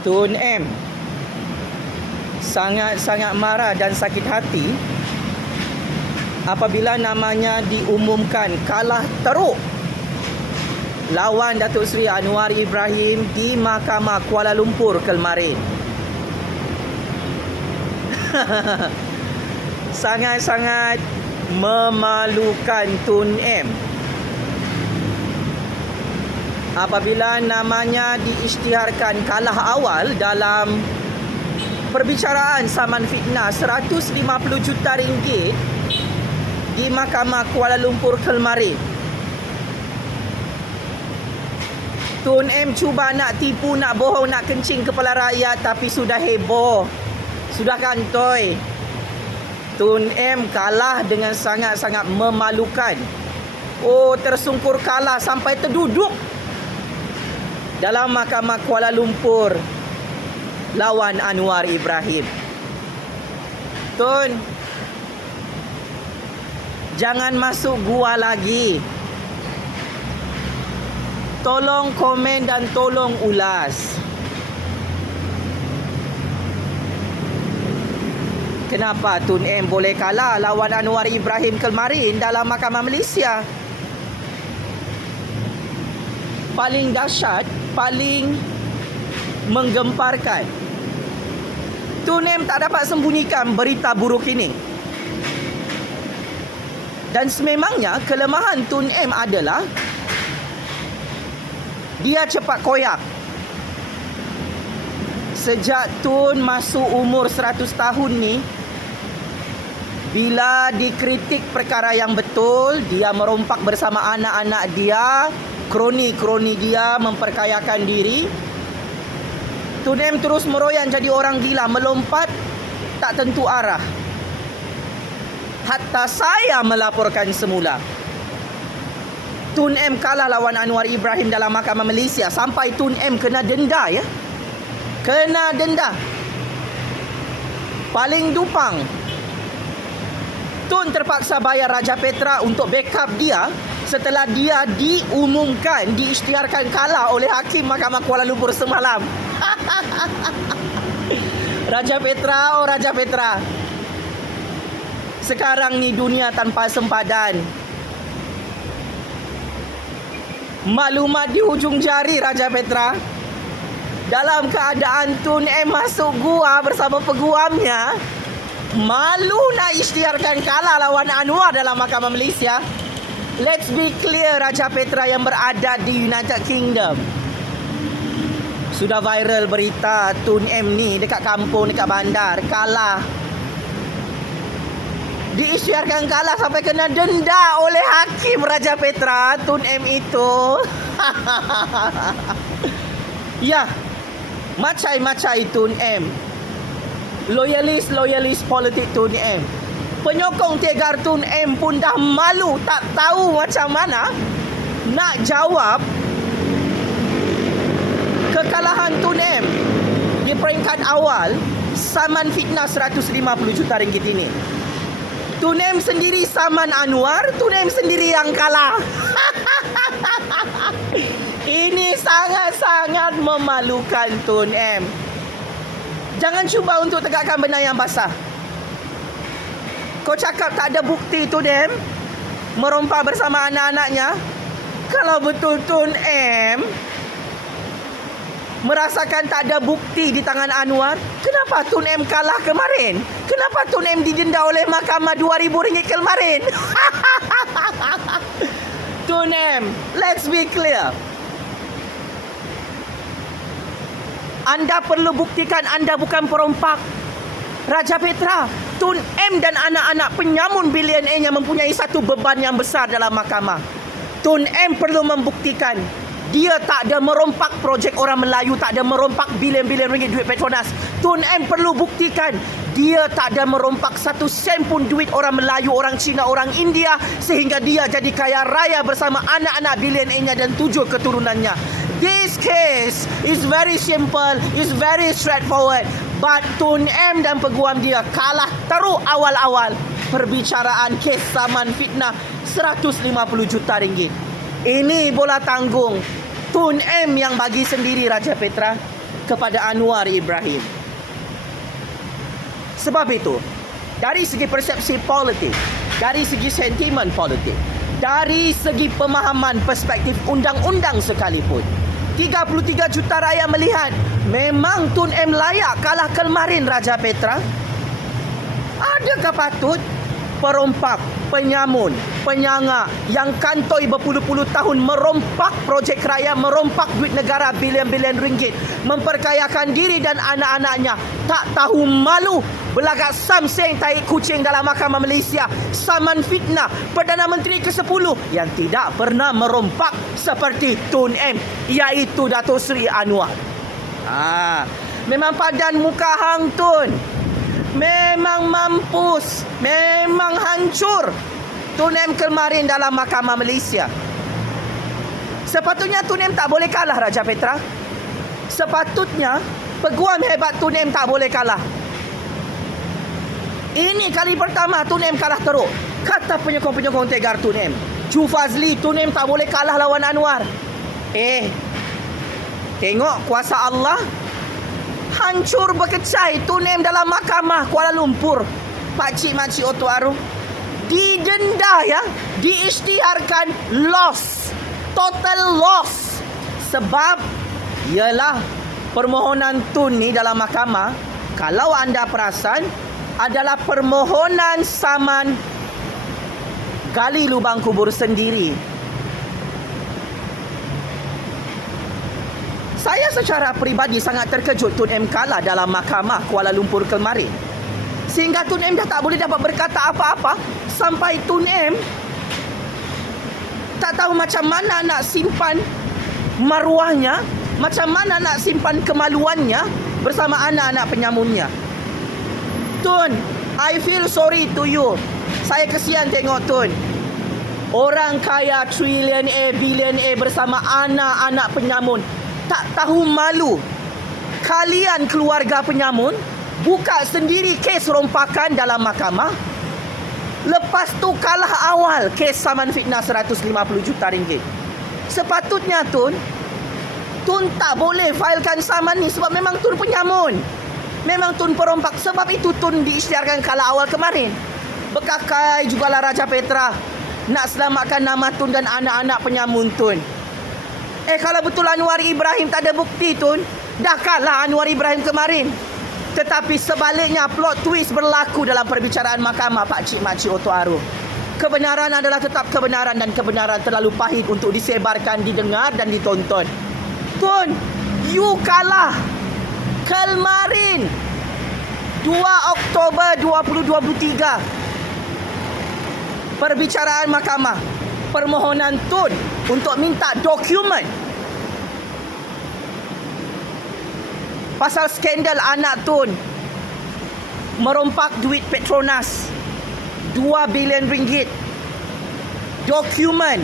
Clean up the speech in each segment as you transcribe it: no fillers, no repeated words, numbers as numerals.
Tun M sangat-sangat marah dan sakit hati apabila namanya diumumkan kalah teruk lawan Datuk Seri Anwar Ibrahim di Mahkamah Kuala Lumpur kemarin. Sangat-sangat memalukan Tun M apabila namanya diisytiharkan kalah awal dalam perbicaraan saman fitnah 150 juta ringgit di Mahkamah Kuala Lumpur kemarin. Tun M cuba nak tipu, nak bohong, nak kencing kepala rakyat, tapi sudah heboh, sudah kantoi. Tun M kalah dengan sangat-sangat memalukan. Oh, tersungkur kalah sampai terduduk dalam Mahkamah Kuala Lumpur lawan Anwar Ibrahim. Tun, jangan masuk gua lagi. Tolong komen dan tolong ulas. Kenapa Tun M boleh kalah lawan Anwar Ibrahim kemarin dalam Mahkamah Malaysia? Paling dahsyat, paling menggemparkan, Tun M tak dapat sembunyikan berita buruk ini. Dan sememangnya kelemahan Tun M adalah dia cepat koyak. Sejak Tun masuk umur 100 tahun ni, bila dikritik perkara yang betul, dia merompak bersama anak-anak dia, kroni-kroni dia memperkayakan diri. Tun M terus meroyan jadi orang gila, melompat tak tentu arah. Hatta saya melaporkan semula. Tun M kalah lawan Anwar Ibrahim dalam Mahkamah Malaysia sampai Tun M kena denda, ya. Kena denda. Paling dupang, Tun terpaksa bayar Raja Petra untuk backup dia setelah dia diumumkan, diisytiharkan kalah oleh Hakim Mahkamah Kuala Lumpur semalam. Raja Petra, oh Raja Petra. Sekarang ni dunia tanpa sempadan. Maklumat di hujung jari, Raja Petra. Dalam keadaan Tun M masuk gua bersama peguamnya, malu nak isytiharkan kalah lawan Anwar dalam Mahkamah Malaysia. Let's be clear, Raja Petra yang berada di United Kingdom. Sudah viral berita Tun M ni dekat kampung, dekat bandar, kalah. Diisytiharkan kalah sampai kena denda oleh Hakim Raja Petra, Tun M itu. Ya, macai-macai Tun M. Loyalis politik Tun M. Penyokong tegar Tun M pun dah malu, tak tahu macam mana nak jawab kekalahan Tun M di peringkat awal saman fitnah 150 juta ringgit ini. Tun M sendiri saman Anwar, Tun M sendiri yang kalah. Ini sangat-sangat memalukan Tun M. Jangan cuba untuk tegakkan benang yang basah. Kau cakap tak ada bukti Tun M merompak bersama anak-anaknya. Kalau betul Tun M merasakan tak ada bukti di tangan Anwar, kenapa Tun M kalah kemarin? Kenapa Tun M didenda oleh mahkamah RM2,000 kemarin? Tun M, let's be clear. Anda perlu buktikan anda bukan perompak. Raja Petra, Tun M dan anak-anak penyamun bilionernya mempunyai satu beban yang besar dalam mahkamah. Tun M perlu membuktikan dia tak ada merompak projek orang Melayu, tak ada merompak bilion-bilion ringgit duit Petronas. Tun M perlu buktikan dia tak ada merompak satu sen pun duit orang Melayu, orang Cina, orang India sehingga dia jadi kaya raya bersama anak-anak bilionernya dan 7 keturunannya. This case is very simple, is very straightforward. But Tun M dan peguam dia kalah teruk awal-awal perbicaraan kes saman fitnah 150 juta ringgit. Ini bola tanggung Tun M yang bagi sendiri, Raja Petra. kepada Anwar Ibrahim. Sebab itu, dari segi persepsi politik, dari segi sentimen politik, dari segi pemahaman perspektif undang-undang sekalipun, 33 juta rakyat melihat memang Tun M layak kalah kemarin Raja Petra. Adakah patut perompak, penyamun, penyangga yang kantoi berpuluh-puluh tahun merompak projek raya, merompak duit negara bilion-bilion ringgit, memperkayakan diri dan anak-anaknya, tak tahu malu belagak samseng tahi kucing dalam Mahkamah Malaysia, saman fitnah Perdana Menteri ke-10 yang tidak pernah merompak seperti Tun M, iaitu Dato' Seri Anwar. Memang padan muka hang Tun, memang mampus, memang hancur Tun M kemarin dalam Mahkamah Malaysia. Sepatutnya Tun M tak boleh kalah Raja Petra. Sepatutnya peguam hebat Tun M tak boleh kalah. Ini kali pertama Tun M kalah teruk. Kata penyokong-penyokong tegar Tun M, Ju Fazli, Tun M tak boleh kalah lawan Anwar. Tengok kuasa Allah. Hancur berkecai Tun M dalam mahkamah Kuala Lumpur. Pakcik-makcik Oto Aru didenda ya, diisytiharkan loss, total loss. Sebab ialah permohonan Tun ni dalam mahkamah, kalau anda perasan, adalah permohonan saman gali lubang kubur sendiri. Saya secara peribadi sangat terkejut Tun M kalah dalam mahkamah Kuala Lumpur kemarin. Sehingga Tun M dah tak boleh dapat berkata apa-apa. Sampai Tun M tak tahu macam mana nak simpan maruahnya, macam mana nak simpan kemaluannya bersama anak-anak penyamunnya. Tun, I feel sorry to you. Saya kesian tengok Tun. Orang kaya trilion bilion bersama anak-anak penyamun tak tahu malu. Kalian keluarga penyamun buka sendiri kes rompakan dalam mahkamah. Lepas tu kalah awal kes saman fitnah 150 juta ringgit. Sepatutnya Tun tak boleh filekan saman ni sebab memang Tun penyamun, memang Tun perompak. Sebab itu Tun diisytiharkan kalah awal kemarin. Bekakai jugalah Raja Petra nak selamatkan nama Tun dan anak-anak penyamun Tun. Kalau betul Anwar Ibrahim tak ada bukti Tun, dah kalah Anwar Ibrahim kemarin. Tetapi sebaliknya plot twist berlaku dalam perbicaraan mahkamah pakcik-makcik Oto Aru. Kebenaran adalah tetap kebenaran dan kebenaran terlalu pahit untuk disebarkan, didengar dan ditonton. Tun, you kalah kemarin 2 Oktober 2023. Perbicaraan mahkamah, permohonan Tun untuk minta dokumen pasal skandal anak Tun merompak duit Petronas 2 bilion ringgit. Dokumen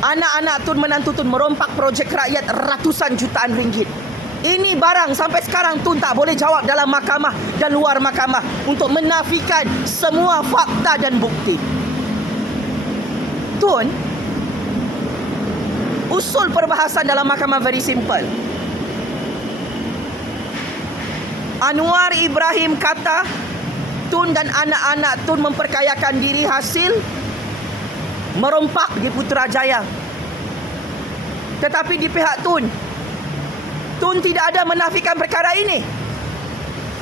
anak-anak Tun, menantu Tun merompak projek rakyat ratusan jutaan ringgit. Ini barang sampai sekarang Tun tak boleh jawab dalam mahkamah dan luar mahkamah untuk menafikan semua fakta dan bukti. Tun, usul perbahasan dalam mahkamah very simple. Anwar Ibrahim kata Tun dan anak-anak Tun memperkayakan diri hasil merompak di Putrajaya. Tetapi di pihak Tun tidak ada menafikan perkara ini.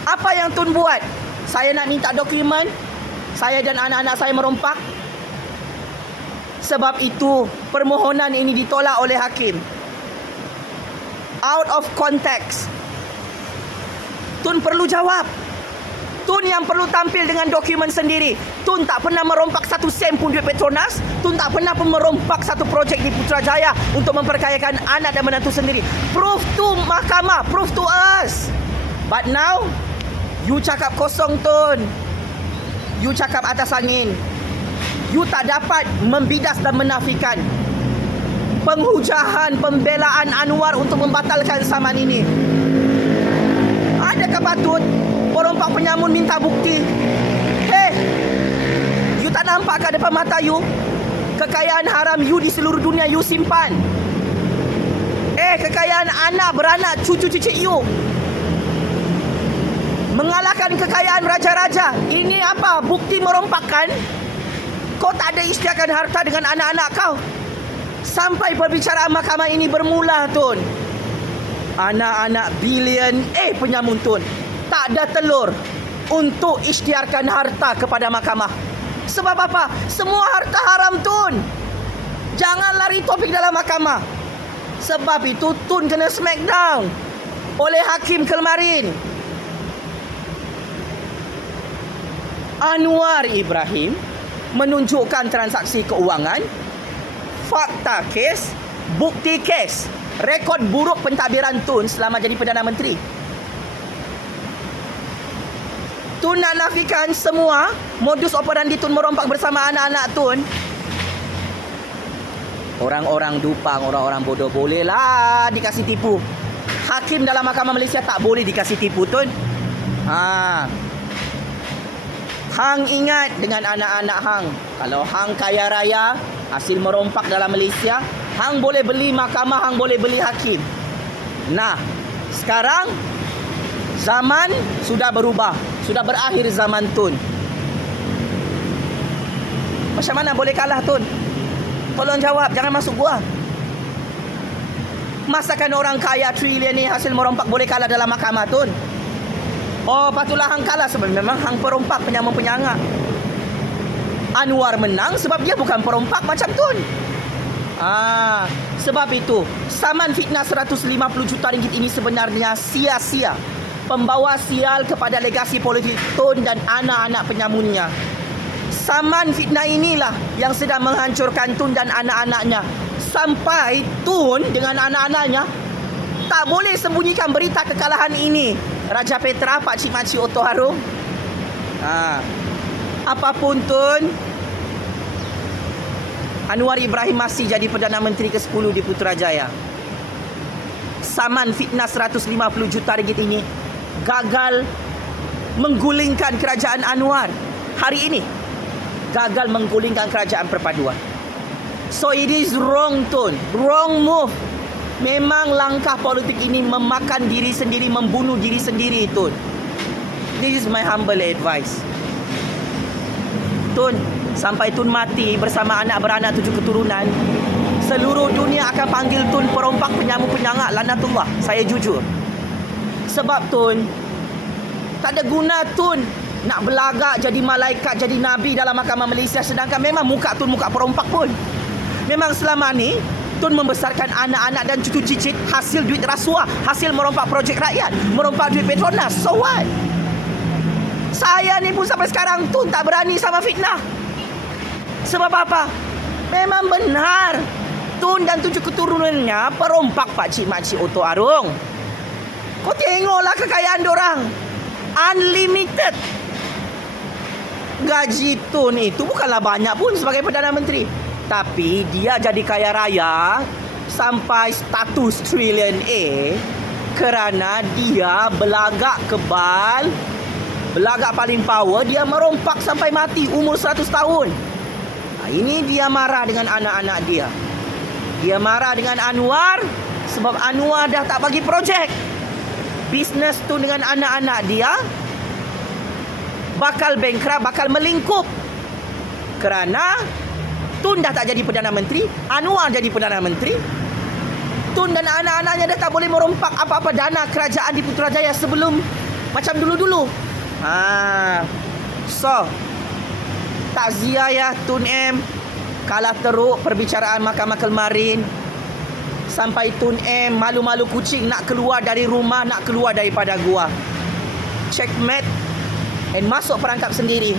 Apa yang Tun buat? Saya nak minta dokumen saya dan anak-anak saya merompak. Sebab itu permohonan ini ditolak oleh hakim. Out of context. Tun perlu jawab. Tun yang perlu tampil dengan dokumen sendiri. Tun tak pernah merompak satu sen pun duit Petronas. Tun tak pernah pun merompak satu projek di Putrajaya untuk memperkayakan anak dan menantu sendiri. Proof to mahkamah, proof to us. But now, you cakap kosong Tun. You cakap atas angin. You tak dapat membidas dan menafikan penghujahan, pembelaan Anwar untuk membatalkan saman ini. Adakah patut perompak penyamun minta bukti? You tak nampak kat depan mata you kekayaan haram you di seluruh dunia you simpan? kekayaan anak beranak cucu cicit you. Mengalahkan kekayaan raja-raja. Ini apa? Bukti merompakkan? Kau tak ada isytiharkan harta dengan anak-anak kau. Sampai perbicaraan mahkamah ini bermula, Tun. Anak-anak bilion penyamun, Tun, tak ada telur untuk isytiharkan harta kepada mahkamah. Sebab apa? Semua harta haram, Tun. Jangan lari topik dalam mahkamah. Sebab itu Tun kena smackdown oleh Hakim Kelmarin. Anwar Ibrahim menunjukkan transaksi keuangan, fakta kes, bukti kes, rekod buruk pentadbiran Tun selama jadi Perdana Menteri. Tun nak nafikan semua modus operandi Tun merompak bersama anak-anak Tun. Orang-orang dupang, orang-orang bodoh bolehlah dikasih tipu. Hakim dalam Mahkamah Malaysia tak boleh dikasih tipu, Tun. Hang ingat dengan anak-anak hang. Kalau hang kaya raya, hasil merompak dalam Malaysia, hang boleh beli mahkamah, hang boleh beli hakim. Nah, sekarang zaman sudah berubah. Sudah berakhir zaman Tun. Macam mana boleh kalah, Tun? Tolong jawab, jangan masuk gua. Masakan orang kaya trilion ni hasil merompak boleh kalah dalam mahkamah, Tun? Oh, patutlah hang kalah sebab memang hang perompak, penyamun penyangak. Anwar menang sebab dia bukan perompak macam Tun. Sebab itu saman fitnah 150 juta ringgit ini sebenarnya sia-sia. Pembawa sial kepada legasi politik Tun dan anak-anak penyamunnya. Saman fitnah inilah yang sedang menghancurkan Tun dan anak-anaknya. Sampai Tun dengan anak-anaknya tak boleh sembunyikan berita kekalahan ini. Raja Petra, Pakcik Makcik Otto Harum. Apapun, Tun, Anwar Ibrahim masih jadi Perdana Menteri ke-10 di Putrajaya. Saman fitnah 150 juta ringgit ini gagal menggulingkan kerajaan Anwar. Hari ini gagal menggulingkan kerajaan perpaduan. So it is wrong, Tun. Wrong move. Memang langkah politik ini memakan diri sendiri, membunuh diri sendiri, Tun. This is my humble advice. Tun, sampai Tun mati bersama anak beranak 7 keturunan, seluruh dunia akan panggil Tun perompak, penyamun penyangak, lanatullah. Saya jujur. Sebab, Tun, tak ada guna Tun nak belagak jadi malaikat, jadi nabi dalam Mahkamah Malaysia, sedangkan memang muka Tun muka perompak pun. Memang selama ni Tun membesarkan anak-anak dan cucu cicit hasil duit rasuah, hasil merompak projek rakyat, merompak duit Petronas. So what? Saya ni pun sampai sekarang Tun tak berani sama fitnah. Sebab apa? Memang benar Tun dan 7 keturunannya perompak Pakcik Makcik Otto Harum. Kau tengoklah kekayaan dorang, unlimited. Gaji Tun itu bukanlah banyak pun sebagai Perdana Menteri, tapi dia jadi kaya raya sampai status trilion kerana dia belagak kebal, belagak paling power. Dia merompak sampai mati umur 100 tahun. Ini dia marah dengan anak-anak dia. Dia marah dengan Anwar sebab Anwar dah tak bagi projek. Bisnes tu dengan anak-anak dia bakal bankrupt, bakal melingkup. Kerana Tun dah tak jadi Perdana Menteri, Anwar jadi Perdana Menteri. Tun dan anak-anaknya dah tak boleh merompak apa-apa dana kerajaan di Putrajaya sebelum macam dulu-dulu. So, takziah ya Tun M. Kalah teruk perbicaraan Mahkamah Kelmarin. Sampai Tun M malu-malu kucing nak keluar dari rumah, nak keluar daripada gua. Checkmate and masuk perangkap sendiri.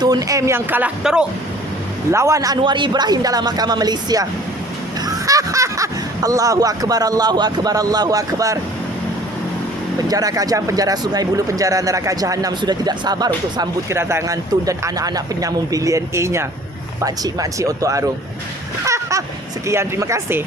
Tun M yang kalah teruk lawan Anwar Ibrahim dalam Mahkamah Malaysia. Allahu Akbar, Allahu Akbar, Allahu Akbar. Penjara Kajang, penjara Sungai Buloh, penjara neraka Jahanam sudah tidak sabar untuk sambut kedatangan Tun dan anak-anak penyamun bilion A-nya, Pakcik Makcik Otto Harum. Sekian, terima kasih.